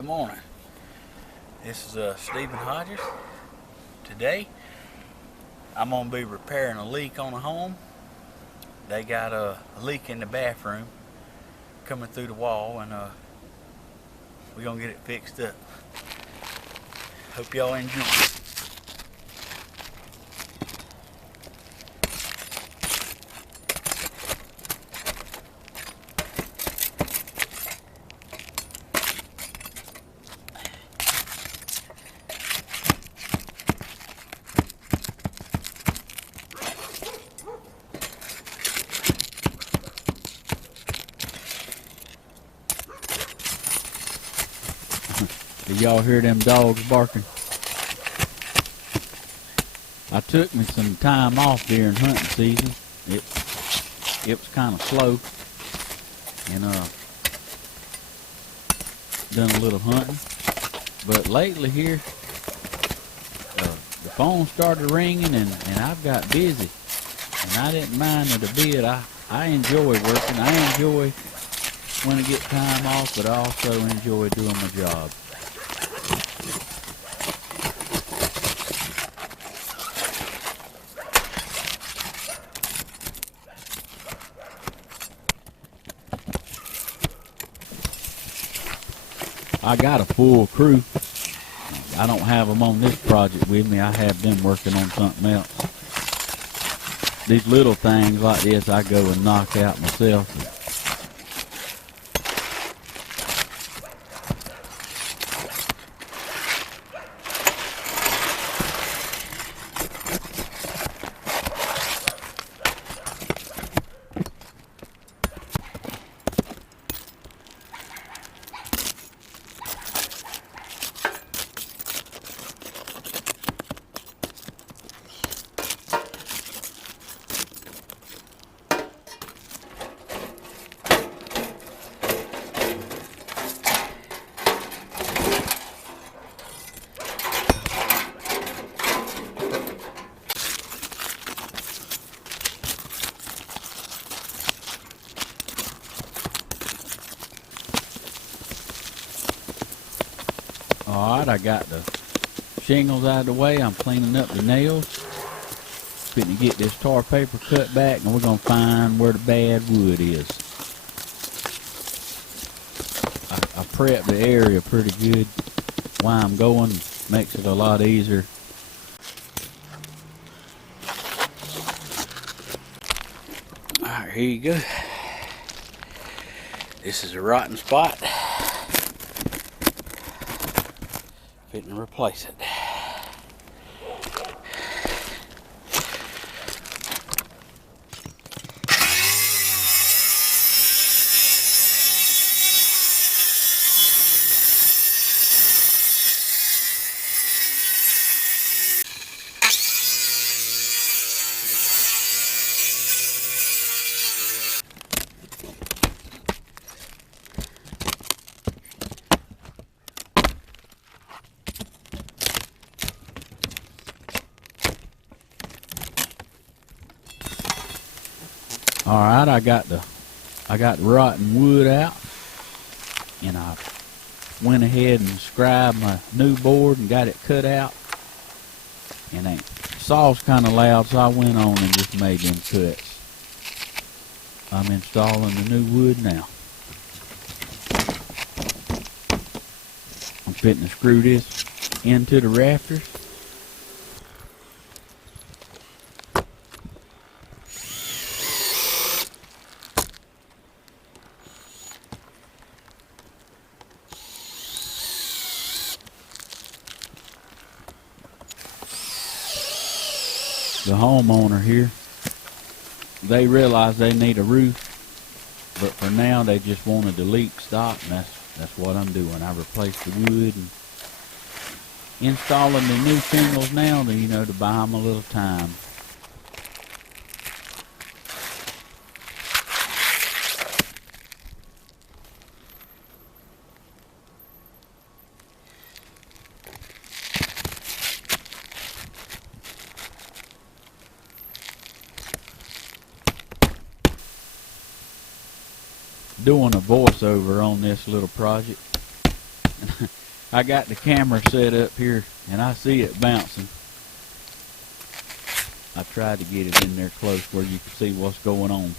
Good morning. This is Stephen Hodges. Today, I'm going to be repairing a leak on a home. They got a leak in the bathroom coming through the wall, and we're going to get it fixed up. Hope y'all enjoy. Did y'all hear them dogs barking? I took me some time off during hunting season. It was kind of slow, and done a little hunting. But lately here, the phone started ringing, and I've got busy, and I didn't mind it a bit. I enjoy working. I enjoy when I get time off, but I also enjoy doing my job. I got a full crew. I don't have them on this project with me. I have them working on something else. These little things like this I go and knock out myself. Alright, I got the shingles out of the way. I'm cleaning up the nails. Fitting to get this tar paper cut back, and we're going to find where the bad wood is. I prepped the area pretty good. While I'm going, makes it a lot easier. Alright, here you go. This is a rotten spot. Fitting to replace it. Alright, I got the rotten wood out, and I went ahead and scribed my new board and got it cut out. And the saw's kind of loud, so I went on and just made them cuts. I'm installing the new wood now. I'm fitting to screw this into the rafters. The homeowner here, they realize they need a roof, but for now they just wanted the leak stopped, and that's what I'm doing. I replaced the wood and installing the new shingles now, to buy them a little time. Doing a voiceover on this little project. I got the camera set up here and I see it bouncing. I tried to get it in there close where you can see what's going on.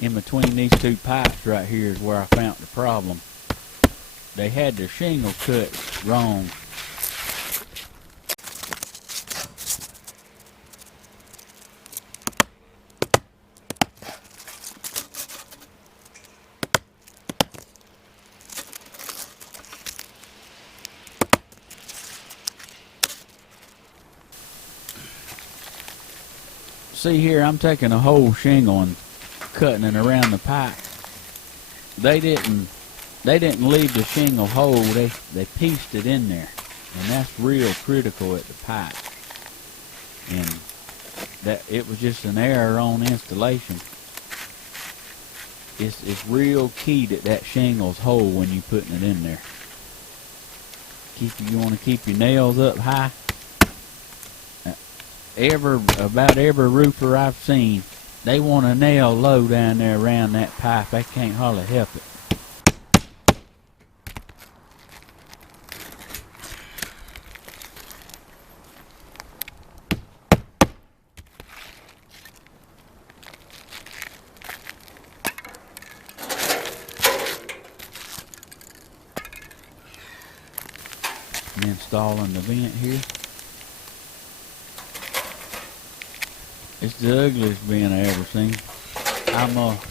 In between these two pipes right here is where I found the problem. They had their shingle cut wrong. See here, I'm taking a whole shingle and cutting it around the pipe. They didn't leave the shingle whole. They pieced it in there, and that's real critical at the pipe. And that it was just an error on installation. It's real key that shingle's whole when you're putting it in there. You want to keep your nails up high. About every roofer I've seen, they want a nail low down there around that pipe. They can't hardly help it. I'm installing the vent here. It's the ugliest vent I ever seen.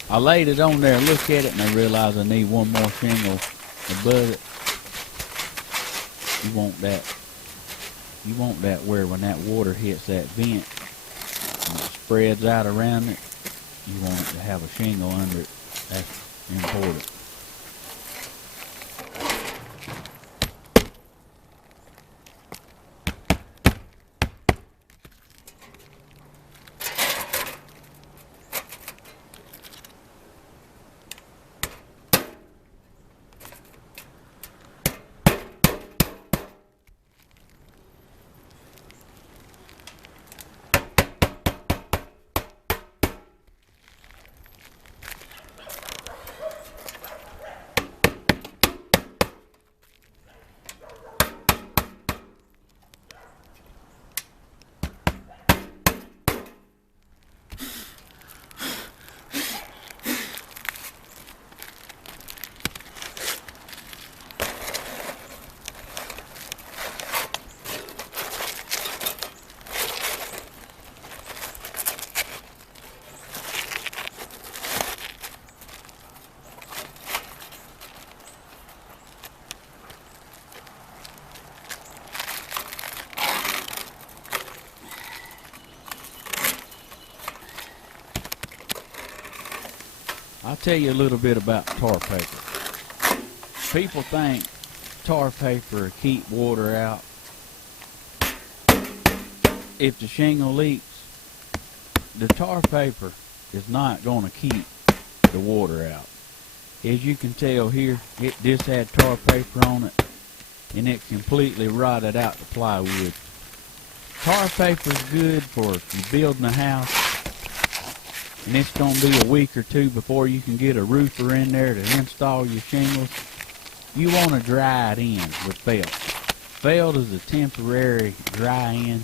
I laid it on there, looked at it, and I realized I need one more shingle above it. You want that where when that water hits that vent and it spreads out around it, you want it to have a shingle under it. That's important. I'll tell you a little bit about tar paper. People think tar paper will keep water out. If the shingle leaks, the tar paper is not going to keep the water out. As you can tell here, this had tar paper on it, and it completely rotted out the plywood. Tar paper is good for if you're building a house, and it's going to be a week or two before you can get a roofer in there to install your shingles. You want to dry it in with felt. Felt is a temporary dry-in.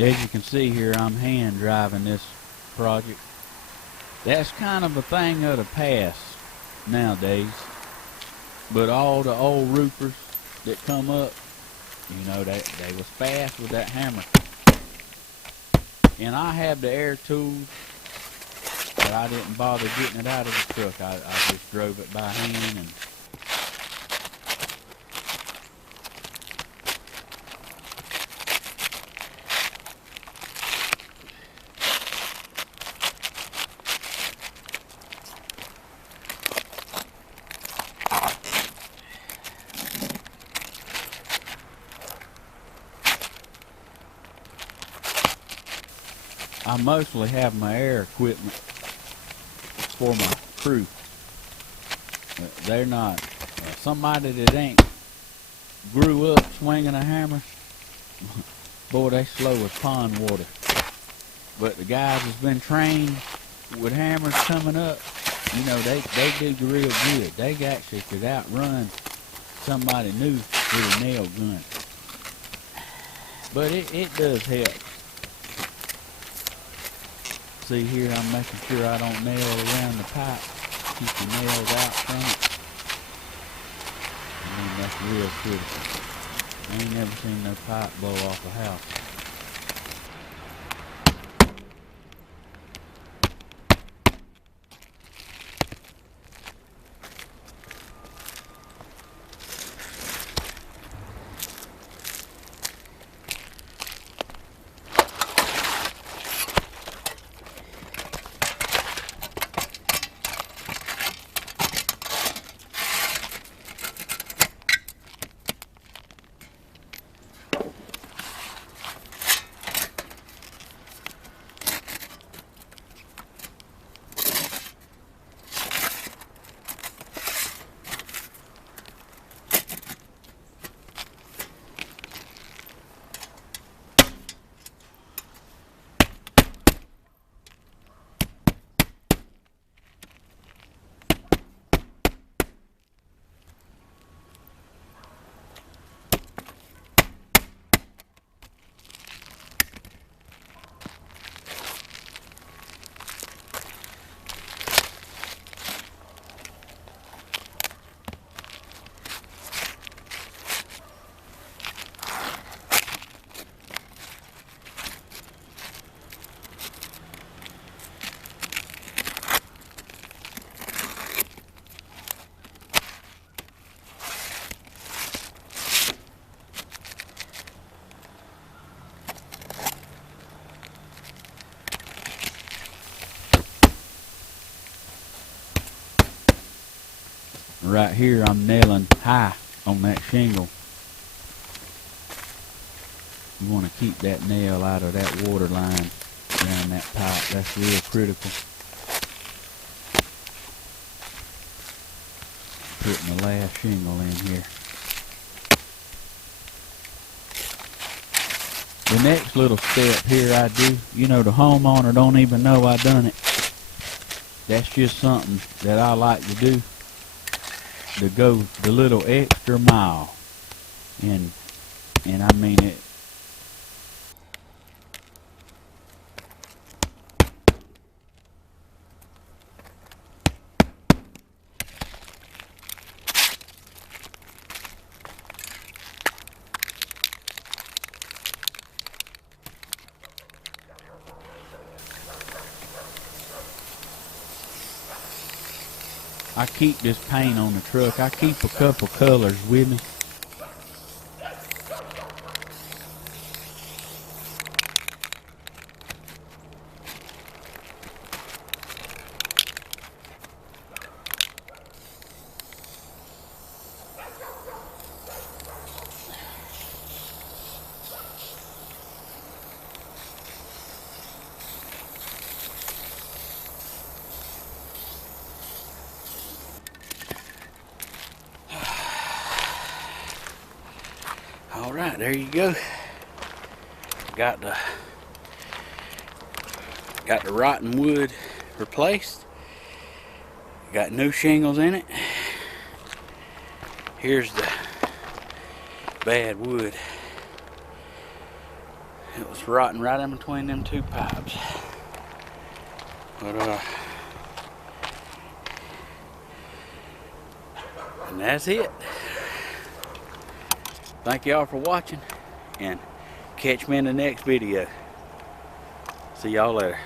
As you can see here, I'm hand driving this project. That's kind of a thing of the past nowadays. But all the old roofers that come up, you know, they was fast with that hammer. And I have the air tools, but I didn't bother getting it out of the truck. I just drove it by hand. And I mostly have my air equipment for my crew. They're not somebody that ain't grew up swinging a hammer. Boy, they slow as pond water. But the guys that's been trained with hammers coming up, you know, they do real good. They actually could outrun somebody new with a nail gun. But it does help. See here, I'm making sure I don't nail around the pipe. Keep the nails out from it. I mean, that's real critical. I ain't never seen no pipe blow off a house. Right here, I'm nailing high on that shingle. You want to keep that nail out of that water line around that pipe. That's real critical. Putting the last shingle in here. The next little step here I do, you know, the homeowner don't even know I done it. That's just something that I like to do, to go the little extra mile. And I mean it. I keep this paint on the truck. I keep a couple colors with me. All right, there you go. Got the rotten wood replaced. Got new shingles in it. Here's the bad wood. It was rotting right in between them two pipes. But and that's it. Thank y'all for watching, and catch me in the next video. See y'all later.